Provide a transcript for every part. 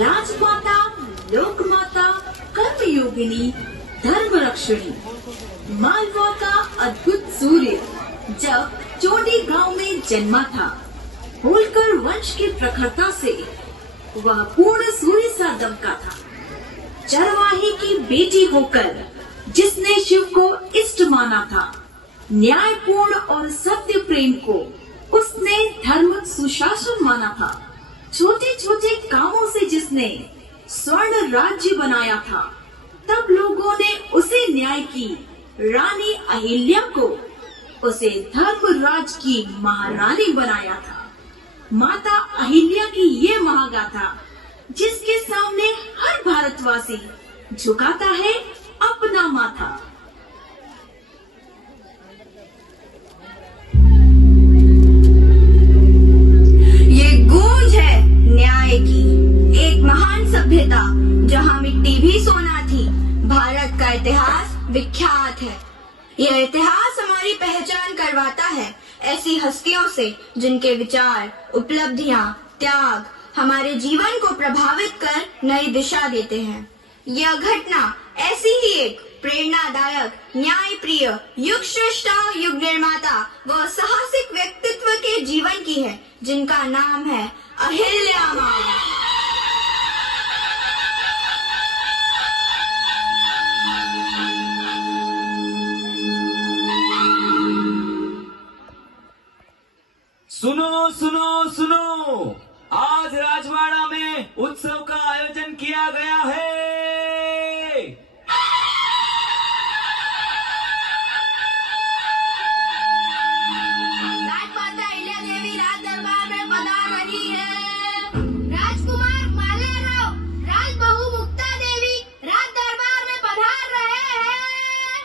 राजमाता, लोकमाता, कर्मयोगिनी, धर्म रक्षणी, मालवा का अद्भुत सूर्य जब चोटी गांव में जन्मा था, होलकर वंश की प्रखरता से वह पूर्ण सूर्य सा दमका था। चरवाहे की बेटी होकर जिसने शिव को इष्ट माना था, न्यायपूर्ण और सत्य प्रेम को उसने धर्म सुशासन माना था। छोटे छोटे कामों से जिसने स्वर्ण राज्य बनाया था, तब लोगों ने उसे न्याय की रानी अहिल्या को उसे धर्मराज की महारानी बनाया था। माता अहिल्या की ये महागाथा जिसके सामने हर भारतवासी झुकाता है अपना माथा। ये गूंज है न्याय की, एक महान सभ्यता जहाँ मिट्टी भी सोना थी। भारत का इतिहास विख्यात है। यह इतिहास हमारी पहचान करवाता है ऐसी हस्तियों से जिनके विचार, उपलब्धियां, त्याग हमारे जीवन को प्रभावित कर नई दिशा देते हैं। यह घटना ऐसी ही एक प्रेरणादायक, न्यायप्रिय, युग सृष्टा, युग निर्माता व साहसिक व्यक्तित्व के जीवन की है, जिनका नाम है अहिल्या मां। सुनो सुनो सुनो, आज राजवाड़ा में उत्सव का आयोजन किया गया है। राजमाता अहिल्या देवी राज दरबार में पधार रही है। राजकुमार मालेराव, राजबहू मुक्ता देवी राज दरबार में पधार रहे हैं।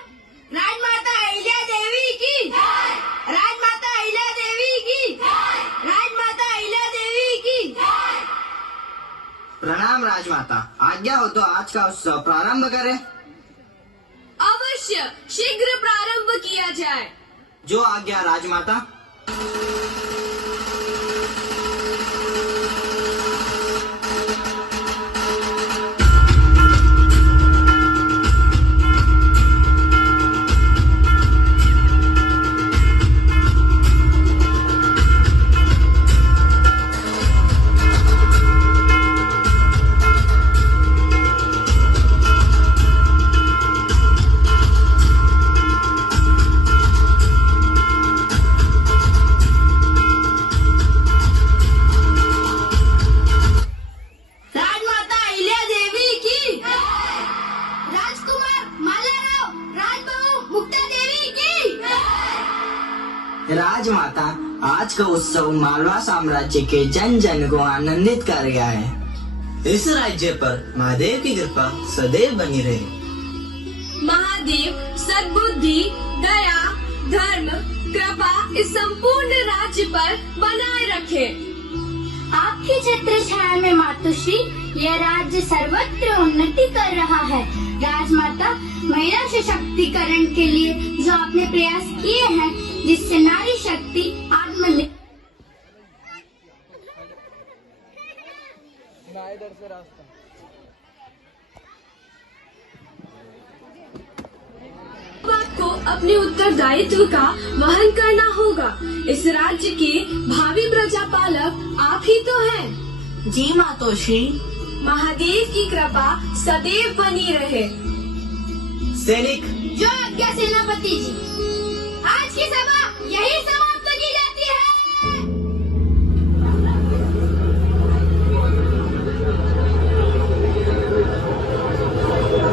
राजमाता अहिल्या देवी की, राजमाता अहिल्या देवी की, राजमाता अहिल्या देवी की। प्रणाम राजमाता, आज्ञा हो तो आज का उत्सव प्रारंभ करें। अवश्य, शीघ्र प्रारंभ किया जाए। जो आज्ञा राजमाता। राजमाता, आज का उत्सव मालवा साम्राज्य के जन जन को आनंदित कर गया है। इस राज्य पर महादेव की कृपा सदैव बनी रहे। महादेव सद्बुद्धि, दया, धर्म, कृपा इस संपूर्ण राज्य पर बनाए रखे। आपकी छत्र छाया में मातोश्री यह राज्य सर्वत्र उन्नति कर रहा है। राजमाता, महिला सशक्तिकरण के लिए जो आपने प्रयास किए हैं, जिससे नारी शक्ति आत्मनिर्भर आपको अपने उत्तरदायित्व का वहन करना होगा। इस राज्य के भावी प्रजापालक आप ही तो हैं। जी मातोश्री। महादेव की कृपा सदैव बनी रहे। सैनिक। जो आज्ञा सेनापति जी। आज की सभा यही समाप्त की जाती है।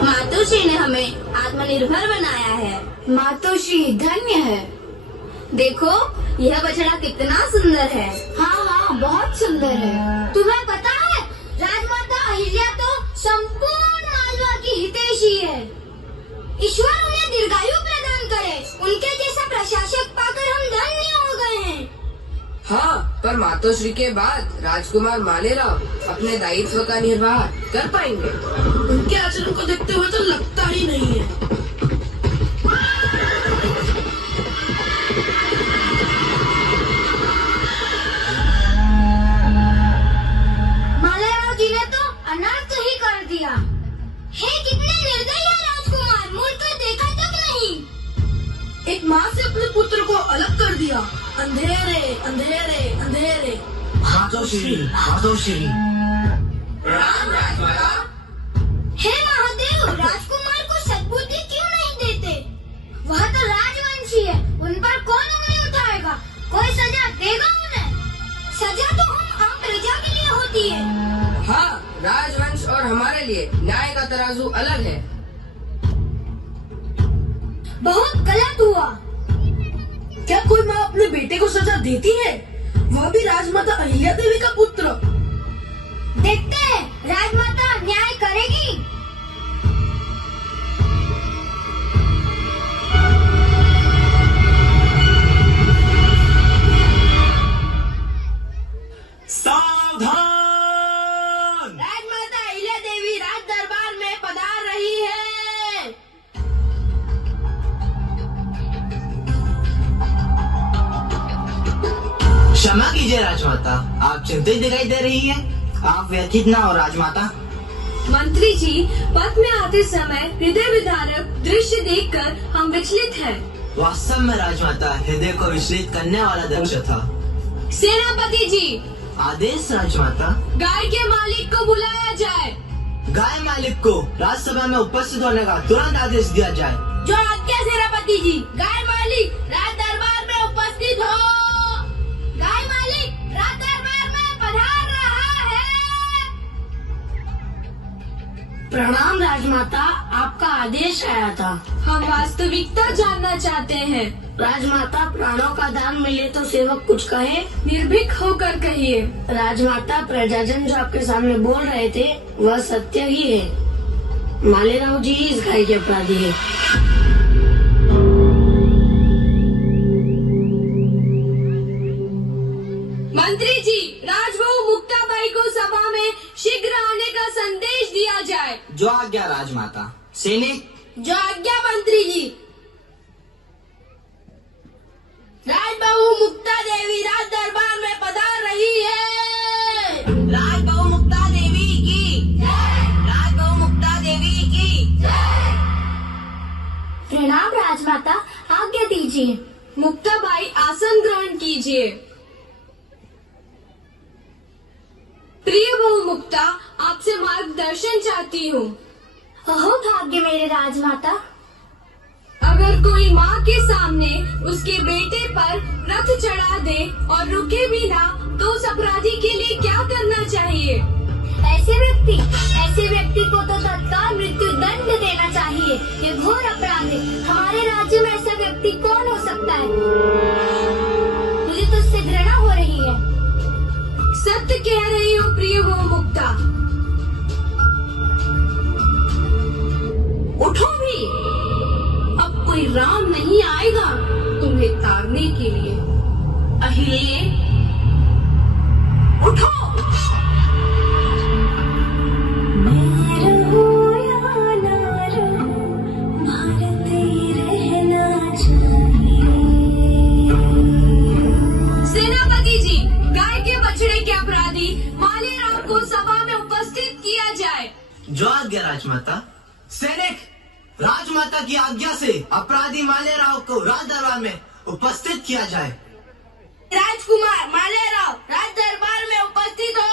मातोश्री ने हमें आत्मनिर्भर बनाया है। मातोश्री धन्य है। देखो यह बछड़ा कितना सुंदर है। हाँ हाँ, बहुत सुंदर है। तुम्हें पता है, राजमाता अहिल्या तो संपूर्ण मालवा की हितैषी है। ईश्वर उन्हें दीर्घायु प्रदान करे। उनके जैसा प्रशासक पाकर हम धन्य हो गए हैं। हाँ, पर मातोश्री के बाद राजकुमार मालेराव अपने दायित्व का निर्वाह कर पाएंगे। उनके आचरण को देखते हुए तो लगता ही नहीं है। मालेराव जी ने तो अपने पुत्र को अलग कर दिया। अंधेरे अंधेरे अंधेरे। मातोश्री, मातोश्री। हे महादेव, राजकुमार को सद्बुद्धि क्यों नहीं देते? वह तो राजवंशी है, उन पर कौन उंगली उठाएगा? कोई सजा देगा उन्हें? सजा तो हम आम प्रजा के लिए होती है। हाँ, राजवंश और हमारे लिए न्याय का तराजू अलग है। बहुत गलत हुआ। क्या कोई माँ अपने बेटे को सजा देती है? वह भी राजमाता अहिल्या देवी का पुत्र। देखते हैं राजमाता न्याय करेगी। सावधान! राजमाता अहिल्या देवी राज दरबार में पधार रही है। क्षमा कीजिए राजमाता, आप चिंतित दिखाई दे रही है। आप व्यथित ना हो राजमाता। मंत्री जी, पथ में आते समय हृदय विदारक दृश्य देखकर हम विचलित हैं। वास्तव में राजमाता हृदय को विचलित करने वाला दृश्य था। सेनापति जी, आदेश राजमाता। गाय के मालिक को बुलाया जाए। गाय मालिक को राजसभा में उपस्थित होने का तुरंत आदेश दिया जाए। जो आज्ञा सेनापति जी। गाय मालिक राज दरबार में उपस्थित हो। गाय मालिक राज दरबार में पधार रहा है। प्रणाम राजमाता, आपका आदेश आया था। हम वास्तविकता जानना चाहते हैं। राजमाता, प्राणों का दान मिले तो सेवक कुछ कहे। निर्भीक होकर कहिए। राजमाता, प्रजाजन जो आपके सामने बोल रहे थे वह सत्य ही है। मालेराव जी ही इस घाई के अपराधी है। मंत्री जी, राजबहू मुक्ताबाई को सभा में शीघ्र आने का संदेश दिया जाए। जो आज्ञा राजमाता। सैनिक। जो आज्ञा मंत्री जी। राजबहू मुक्ता देवी राज दरबार में पधार रही है। राजबहू मुक्ता देवी की जय। राजबहू मुक्ता देवी की जय। प्रणाम राजमाता, आज्ञा दीजिए। मुक्ताबाई, आसन ग्रहण कीजिए। प्रिय बहु मुक्ता, आपसे मार्गदर्शन चाहती हूँ। अहो भाग्य मेरे राजमाता। अगर कोई माँ के सामने उसके बेटे पर रथ चढ़ा दे और रुके भी ना, तो उस अपराधी के लिए क्या करना चाहिए? ऐसे व्यक्ति को तो तत्काल मृत्यु दंड देना चाहिए। ये घोर अपराध है। हमारे राज्य में ऐसा व्यक्ति कौन हो सकता है? मुझे तो उससे घृणा हो रही है। सत्य कह रही हो प्रिय बहु मुक्ता। उठो भी, अब कोई राम नहीं आएगा तुम्हें तारने के लिए। अहिल्ये, उठो। सेनापति जी, गाय के बछड़े के अपराधी मालेराव को सभा में उपस्थित किया जाए। जो आज्ञा राजमाता। सैनिक, राजमाता की आज्ञा से अपराधी मालेराव को राज दरबार में उपस्थित किया जाए। राजकुमार मालेराव राज दरबार में उपस्थित हो।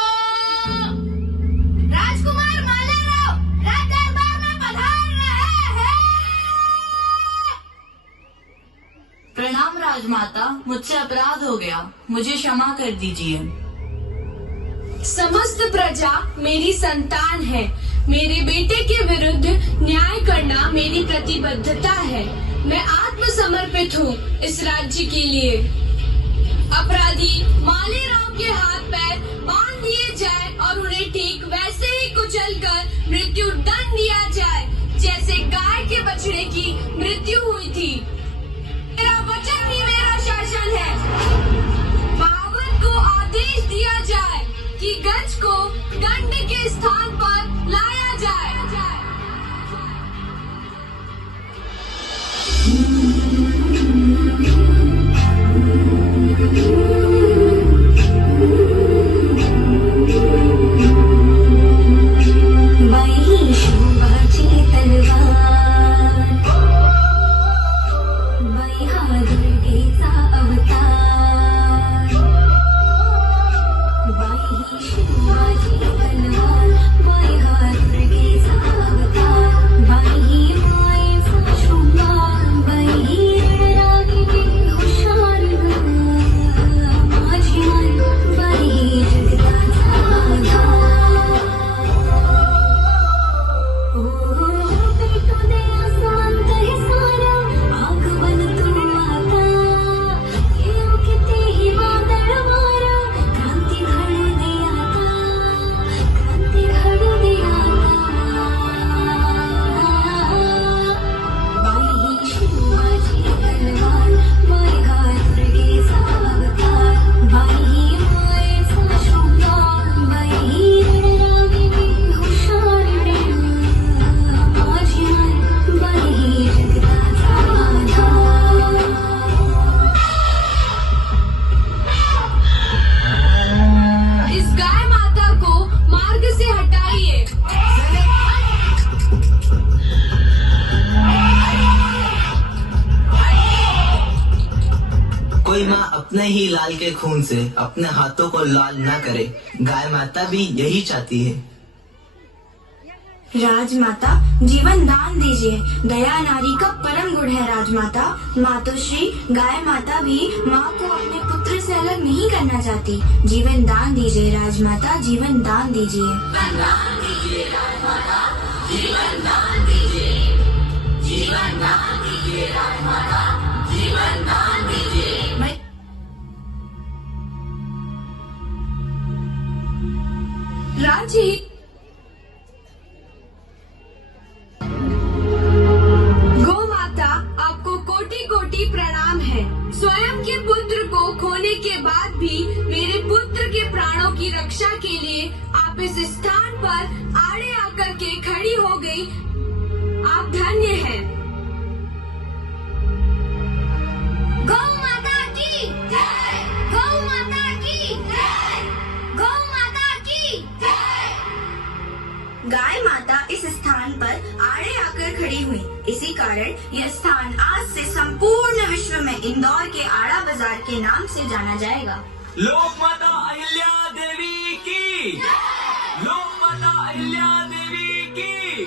राजकुमार मालेराव राज दरबार में पधार रहे हैं। प्रणाम राजमाता, मुझसे अपराध हो गया, मुझे क्षमा कर दीजिए। समस्त प्रजा मेरी संतान है। मेरे बेटे के विरुद्ध न्याय करना मेरी प्रतिबद्धता है। मैं आत्मसमर्पित हूँ इस राज्य के लिए। अपराधी मालेराव के हाथ पैर बांध दिए जाए और उन्हें ठीक वैसे ही कुचलकर मृत्यु दंड दिया जाए जैसे गाय के बछड़े की मृत्यु हुई थी। मेरा वचन ही मेरा शासन है। महावत को आदेश दिया जाए कि गज को दंड के स्थान पर लाया जाए। वही शोभा तलवार, वही दुर्गे कोई माँ अपने ही लाल के खून से अपने हाथों को लाल न करे। गाय माता भी यही चाहती है। राजमाता जीवन दान दीजिए, दया नारी का परम गुण है। राजमाता मातोश्री गाय माता भी माँ को अपने पुत्र से अलग नहीं करना चाहती। जीवन दान दीजिए राजमाता, जीवन दान दीजिए। राज्य ही गौ माता आपको कोटि कोटि प्रणाम है। स्वयं के पुत्र को खोने के बाद भी मेरे पुत्र के प्राणों की रक्षा के लिए आप इस स्थान पर आड़े आकर के खड़ी हो गई। आप धन्य हैं। गौ माता की जय, गौ माता की जय, गौ माता की जय। गाय माता इस स्थान पर आड़े आकर खड़ी हुई। इसी कारण यह स्थान आज से संपूर्ण विश्व में इंदौर के आड़ा बाजार के नाम से जाना जाएगा। लोक माता अहिल्या देवी की, लोक माता अहिल्या देवी की।